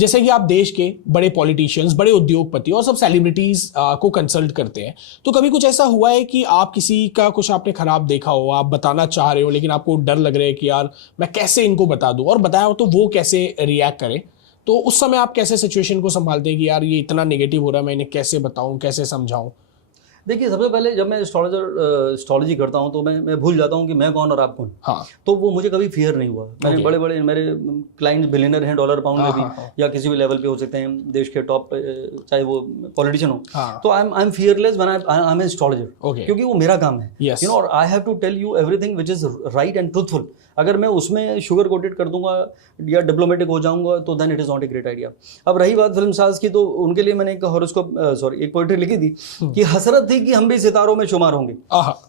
जैसे कि आप देश के बड़े पॉलिटिशियंस, बड़े उद्योगपति और सब सेलिब्रिटीज को कंसल्ट करते हैं, तो कभी कुछ ऐसा हुआ है कि आप किसी का कुछ आपने खराब देखा हो, आप बताना चाह रहे हो लेकिन आपको डर लग रहा है कि यार मैं कैसे इनको बता दूं, और बताया हो तो वो कैसे रिएक्ट करे, तो उस समय आप कैसे सिचुएशन को संभालते हैं कि यार ये इतना नेगेटिव हो रहा है, मैं इन्हें कैसे बताऊं, कैसे समझाऊं? देखिए, सबसे पहले जब मैं एस्ट्रोलॉजी करता हूँ तो मैं भूल जाता हूँ कि मैं कौन और आप कौन। हाँ। तो वो मुझे कभी फियर नहीं हुआ। मैंने बड़े बड़े मेरे क्लाइंट्स बिलियनर हैं डॉलर पाउंड में भी, या किसी भी लेवल पे हो सकते हैं, देश के टॉप, चाहे वो पॉलिटिशियन हो। तो I am fearless when I am astrologer, क्योंकि वो मेरा काम है। यू नो, और I have to tell you everything which is right and truthful. अगर मैं उसमें शुगर कोटेड कर दूंगा या डिप्लोमेटिक हो जाऊंगा तो then it is not a great idea. अब रही बात फिल्म स्टार्स की, तो उनके लिए मैंने एक हॉरोस्कोप एक पोएट्री लिखी थी कि हसरत थी कि हम भी सितारों में शुमार होंगे।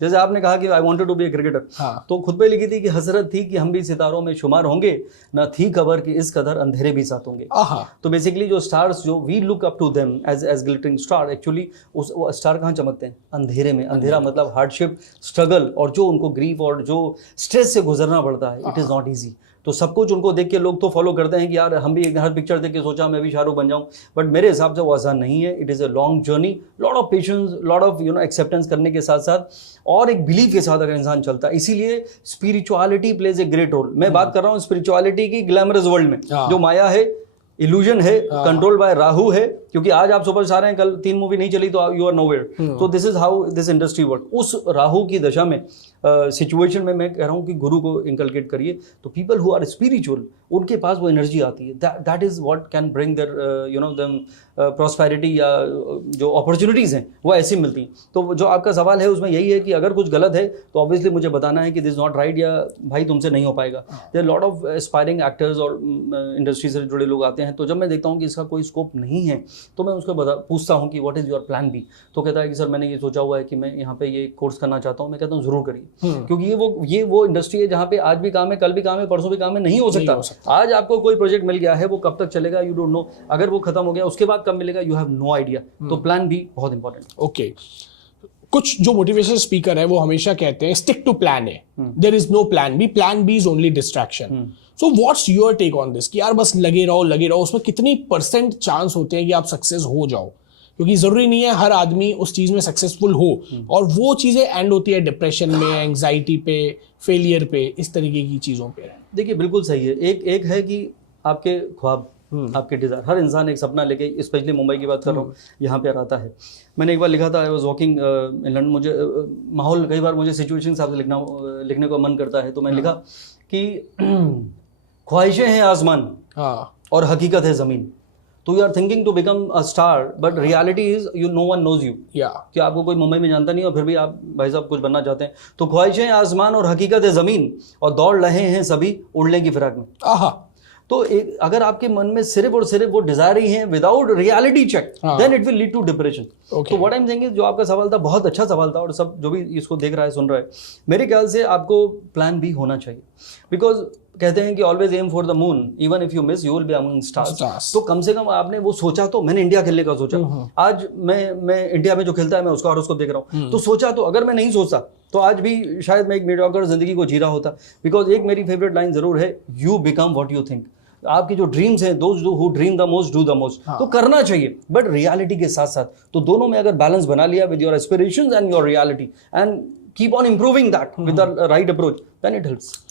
जैसे आपने कहा कि I wanted to be a cricketer, तो खुद पे लिखी थी कि हसरत थी कि हम भी सितारों में शुमार होंगे, न थी खबर कि इस कदर अंधेरे भी साथ होंगे। तो बेसिकली जो स्टार्स, जो we look up to them as glittering star, actually उस स्टार कहाँ चमकते हैं? अंधेरे में। अंधेरा मतलब हार्डशिप, स्ट्रगल, और जो उनको ग्रीफ और जो स्ट्रेस से गुजरना पड़ता है, इट इज नॉट ईजी। तो सब कुछ उनको देख के लोग तो फॉलो करते हैं कि यार हम भी हर पिक्चर देख के सोचा मैं भी शाहरुख बन जाऊं, बट मेरे हिसाब से वो आसान नहीं है। It is a long journey, lot of patience, lot of acceptance करने के साथ साथ और एक बिलीफ के साथ अगर इंसान चलता है। इसीलिए spirituality plays a great role. मैं बात कर रहा हूँ स्पिरिचुअलिटी की ग्लैमरस वर्ल्ड में, जो माया है, इल्यूजन है, कंट्रोल बाय राहु है, क्योंकि आज आप सुपरस्टार हैं, कल 3 मूवी नहीं चली तो यू आर नोवेयर। तो this is how this industry work. उस राहु की दशा में सिचुएशन में मैं कह रहा हूँ कि गुरु को इंकलकेट करिए, तो पीपल हु आर स्पिरिचुअल, उनके पास वो एनर्जी आती है। That is what can bring their them prosperity, या जो अपॉर्चुनिटीज़ हैं वो ऐसी मिलती हैं। तो जो आपका सवाल है उसमें यही है कि अगर कुछ गलत है तो ऑब्वियसली मुझे बताना है कि दिस नॉट राइट, या भाई तुमसे नहीं हो पाएगा। There lot of aspiring actors और इंडस्ट्री से जुड़े लोग आते हैं, तो जब मैं देखता हूँ कि इसका कोई स्कोप नहीं है तो मैं उसको पूछता हूँ कि what is your plan B. तो कहता है कि सर मैंने ये सोचा हुआ है कि मैं यहाँ पे ये कोर्स करना चाहता हूँ। मैं कहता हूँ ज़रूर करिए, क्योंकि ये वो इंडस्ट्री है जहाँ पे आज भी काम है, कल भी काम है, परसों भी काम है, नहीं हो सकता। आज आपको कोई प्रोजेक्ट मिल गया है, वो कब तक चलेगा यू डोंट नो। अगर वो खत्म हो गया उसके बाद कब मिलेगा, यू हैव नो आइडिया। तो प्लान बी बहुत इंपॉर्टेंट। ओके, कुछ जो मोटिवेशनल स्पीकर है वो हमेशा कहते हैं stick to plan A, there is no plan B, plan B is only distraction. So what's your take on this कि यार बस लगे रहो, उसमें कितनी % चांस होते हैं कि आप सक्सेस हो जाओ? क्योंकि जरूरी नहीं है हर आदमी उस चीज में सक्सेसफुल हो, और वो चीजें एंड होती है डिप्रेशन में, एंग्जाइटी पे, फेलियर पे, इस तरीके की चीजों पे। देखिए बिल्कुल सही है। एक है कि आपके ख्वाब, आपके डिज़ायर, हर इंसान एक सपना लेके, स्पेशली मुंबई की बात कर रहा हूँ, यहाँ पे आता है। मैंने एक बार लिखा था, I was walking in London, मुझे माहौल, कई बार मुझे सिचुएशन हिसाब से लिखने को मन करता है, तो मैं लिखा कि ख्वाहिशें हैं आसमान और हकीकत है ज़मीन। तो you are thinking to become a star, but reality is you no one knows you, कि आपको कोई मुंबई में जानता नहीं और फिर भी आप भाई साहब कुछ बनना चाहते हैं। तो ख्वाहिशें आसमान और हकीकत है ज़मीन, और दौड़ रहे हैं सभी उड़ने की फिराक में। तो अगर आपके मन में सिर्फ और सिर्फ वो डिजायर ही है without reality check, then it will lead to depression. तो व्हाट आई एम सेइंग, जो आपका सवाल था बहुत अच्छा सवाल था, और सब जो भी इसको देख रहा है, सुन रहा है, मेरे ख्याल से आपको प्लान बी होना चाहिए। बिकॉज कहते हैं कि always aim for the moon, even if you miss you will be among stars. तो कम से कम आपने वो सोचा, तो मैंने इंडिया खेलने का सोचा, आज मैं इंडिया में जो खेलता है मैं उसका और उसको देख रहा हूँ, तो सोचा। तो अगर मैं नहीं सोचता तो आज भी शायद मैं एक मीडियोकर जिंदगी को जी रहा होता। बिकॉज एक मेरी फेवरेट लाइन जरूर है, you become what you think. आपकी जो ड्रीम्स हैं, those who dream the most do the most. तो करना चाहिए, बट रियलिटी के साथ साथ। तो दोनों में अगर बैलेंस बना लिया with your aspirations and your reality, and keep on improving that with the right approach, then it helps.